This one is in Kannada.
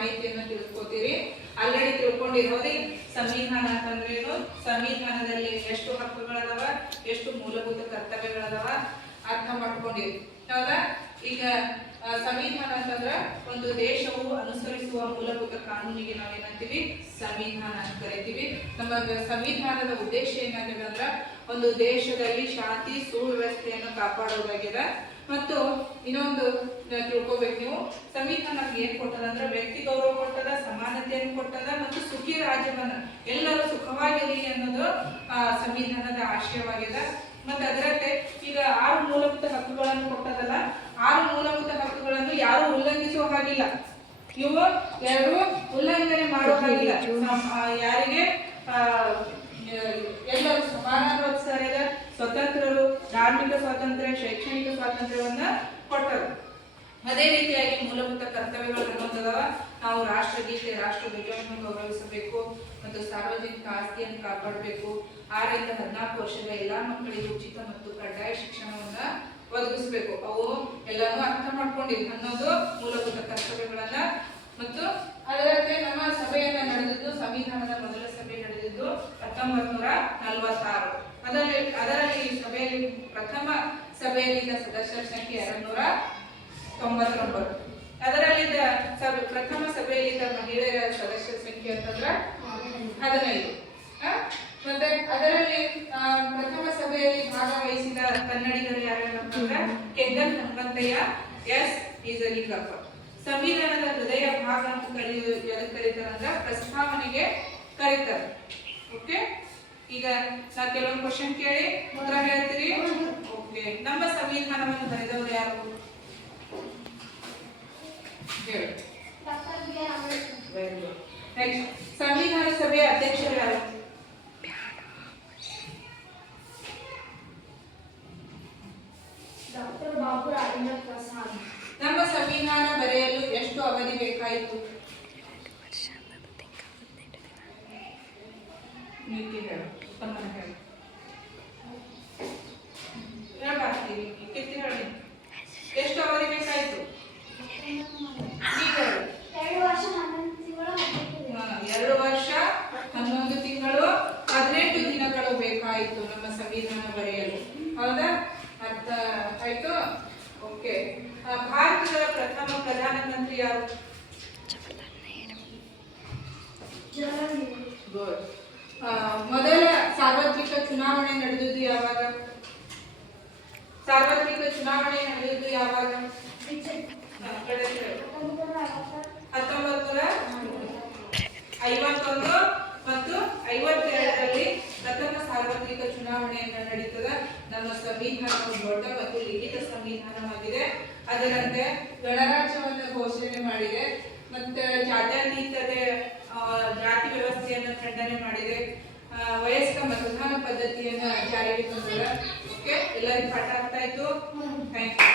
ಮಾಹಿತಿಯನ್ನು ತಿಳ್ಕೊತೀರಿ. ಆಲ್ರೆಡಿ ತಿಳ್ಕೊಂಡಿರೋದೇ ಸಂವಿಧಾನ ಅಂತಂದ್ರೇನು, ಸಂವಿಧಾನದಲ್ಲಿ ಎಷ್ಟು ಹಕ್ಕುಗಳದಾವ, ಎಷ್ಟು ಮೂಲಭೂತ ಕರ್ತವ್ಯಗಳದಾವ ಅರ್ಥ ಮಾಡ್ಕೊಂಡಿರಿ. ಹೌದಾ? ಈಗ ಸಂವಿಧಾನ ಅಂತಂದ್ರ ಒಂದು ದೇಶವು ಅನುಸರಿಸುವ ಮೂಲಭೂತ ಕಾನೂನಿಗೆ ನಾವೇನಂತೀವಿ, ಸಂವಿಧಾನ ಅಂತ ಕರಿತೀವಿ. ನಮ್ಮ ಸಂವಿಧಾನದ ಉದ್ದೇಶ ಏನಾಗಿದೆ ಅಂದ್ರ ಒಂದು ದೇಶದಲ್ಲಿ ಶಾಂತಿ ಸುವ್ಯವಸ್ಥೆಯನ್ನು ಕಾಪಾಡೋದಾಗಿದೆ. ಮತ್ತು ಇನ್ನೊಂದು ತಿಳ್ಕೊಬೇಕು ನೀವು, ಸಂವಿಧಾನ ನಮ್ಗೆ ಏನ್ ಕೊಟ್ಟದ ಅಂದ್ರೆ ವ್ಯಕ್ತಿ ಗೌರವ ಕೊಟ್ಟದ, ಸಮಾನತೆಯನ್ನು ಕೊಟ್ಟದ ಮತ್ತು ಸುಖಿ ರಾಜ್ಯವನ್ನ ಎಲ್ಲರೂ ಸುಖವಾಗಿರಲಿ ಅನ್ನೋದು ಸಂವಿಧಾನದ ಆಶಯವಾಗಿದೆ. ಮತ್ತೆ ಅದರಂತೆ ಈಗ 6 ಮೂಲಭೂತ ಹಕ್ಕುಗಳನ್ನು ಕೊಟ್ಟದಲ್ಲ, 6 ಮೂಲಭೂತ ಹಕ್ಕುಗಳನ್ನು ಯಾರು ಉಲ್ಲಂಘಿಸುವ ಹಾಗಿಲ್ಲ. ಇವು ಯಾರು ಉಲ್ಲಂಘನೆ ಮಾಡುವ ಹಾಗಿಲ್ಲ. ಯಾರಿಗೆ ಎಲ್ಲರೂ ಸಮಾನೋತ್ಸರದ ಸ್ವತಂತ್ರರು, ಧಾರ್ಮಿಕ ಸ್ವಾತಂತ್ರ್ಯ, ಶೈಕ್ಷಣಿಕ ಸ್ವಾತಂತ್ರ್ಯವನ್ನ ಕೊಟ್ಟರು. ಅದೇ ರೀತಿಯಾಗಿ ಮೂಲಭೂತ ಕರ್ತವ್ಯಗಳು ಅನ್ನೋದವ, ನಾವು ರಾಷ್ಟ್ರಗೀತೆ, ರಾಷ್ಟ್ರಧ್ವಜವನ್ನು ಗೌರವಿಸಬೇಕು ಮತ್ತು ಸಾರ್ವಜನಿಕ ಆಸ್ತಿಯನ್ನು ಕಾಪಾಡಬೇಕು. 6 ರಿಂದ 14 ವರ್ಷದ ಎಲ್ಲಾ ಮಕ್ಕಳಿಗೆ ಉಚಿತ ಮತ್ತು ಕಡ್ಡಾಯ ಶಿಕ್ಷಣವನ್ನ ಒದಗಿಸಬೇಕು. ಅವು ಎಲ್ಲಾನು ಅರ್ಥ ಮಾಡ್ಕೊಂಡಿರಿ ಅನ್ನೋದು ಮೂಲಭೂತ ಕರ್ತವ್ಯಗಳನ್ನ. ಮತ್ತು ಅದರಂತೆ ನಮ್ಮ ಸಭೆಯನ್ನ ನಡೆದಿದ್ದು, ಸಂವಿಧಾನದ ಮೊದಲ ಸಭೆ ನಡೆದಿದ್ದು 1946. ಅದರಲ್ಲಿ ಈ ಸಭೆಯಲ್ಲಿ ಪ್ರಥಮ ಸಭೆಯಲ್ಲಿದ್ದ ಸದಸ್ಯರ ಸಂಖ್ಯೆ 299. ಅದರಲ್ಲಿದ್ದ ಪ್ರಥಮ ಸಭೆಯಲ್ಲಿದ್ದ ಮಹಿಳೆಯರ ಸದಸ್ಯರ ಸಂಖ್ಯೆ ಅಂತಂದ್ರ 15. ಮತ್ತೆ ಅದರಲ್ಲಿ ಪ್ರಥಮ ಸಭೆಯಲ್ಲಿ ಭಾಗವಹಿಸಿದ ಕನ್ನಡಿಗರು ಯಾರ್ಯಾರಂತಂದ್ರ ಕೆಂಗಲ್ ಹನುಮಂತಯ್ಯ, ಎಸ್ ಈಜಲಿಂಗಪ್ಪ. ಸಂವಿಧಾನದ ಹೃದಯ ಭಾಗ ಅಂತ ಕರೀತಾರಂದ್ರ ಪ್ರಸ್ತಾವನೆಗೆ ಕರೀತಾರೆ. ಓಕೆ, ಈಗ ನಾ ಕೆಲವೊಂದು ಕ್ವಶನ್ ಕೇಳಿ ಉತ್ತರ ಹೇಳ್ತೀರಿ. ಓಕೆ, ನಮ್ಮ ಸಂವಿಧಾನವನ್ನು ಬರೆದವರು ಯಾರು ಹೇಳಿ. Very good. ನೆಕ್ಸ್ಟ್, ಸಂವಿಧಾನ ಸಭೆಯ ಅಧ್ಯಕ್ಷರು ಯಾರು? ಡಾಕ್ಟರ್ ಬಾಬು ರಾಜೇಂದ್ರ ಪ್ರಸಾದ್. ನಮ್ಮ ಸಂವಿಧಾನ ಬರೆಯಲು ಎಷ್ಟು ಅವಧಿ ಬೇಕಾಯಿತು? ಎಷ್ಟು ಅವಧಿ ಬೇಕಾಯಿತು? 2 ವರ್ಷ 11 ತಿಂಗಳು. 2 ವರ್ಷ 11 ತಿಂಗಳು 18 ದಿನಗಳು ಬೇಕಾಯಿತು ನಮ್ಮ ಸಂವಿಧಾನ ಬರೆಯಲು. ಹೌದಾ? ಅರ್ಥ ಆಯ್ತು? ಓಕೆ. ಭಾರತದ ಪ್ರಥಮ ಪ್ರಧಾನಮಂತ್ರಿ ಯಾರು? ಗುಡ್. ಮೊದಲ ಸಾರ್ವತ್ರಿಕ ಚುನಾವಣೆ ನಡೆದಿದ್ದು ಯಾವಾಗ? ಸಾರ್ವತ್ರಿಕ ಚುನಾವಣೆ ನಡೆದಿದ್ದು ಯಾವಾಗ? 1951 ಮತ್ತು 52ರಲ್ಲಿ ಪ್ರಥಮ ಸಾರ್ವತ್ರಿಕ ಚುನಾವಣೆಯನ್ನು ನಡೀತದ. ನಮ್ಮ ಸಂವಿಧಾನವು ದೊಡ್ಡ ಮತ್ತು ಲಿಖಿತ ಸಂವಿಧಾನವಾಗಿದೆ. ಅದರಂತೆ ಗಣರಾಜ್ಯವನ್ನು ಘೋಷಣೆ ಮಾಡಿದೆ. ಮತ್ತೆ ಜಾತ್ಯತೀತತೆ, ಜಾತಿ ವ್ಯವಸ್ಥೆಯನ್ನು ಖಂಡನೆ ಮಾಡಿದೆ. ವಯಸ್ಕ ಮತದಾನ ಪದ್ಧತಿಯನ್ನು ಜಾರಿಗೆ ತಂದಿದೆ. ಓಕೆ, ಎಲ್ಲರಿಗೂ ಪಾಠ ಆಗ್ತಾ ಇತ್ತು? Thank you.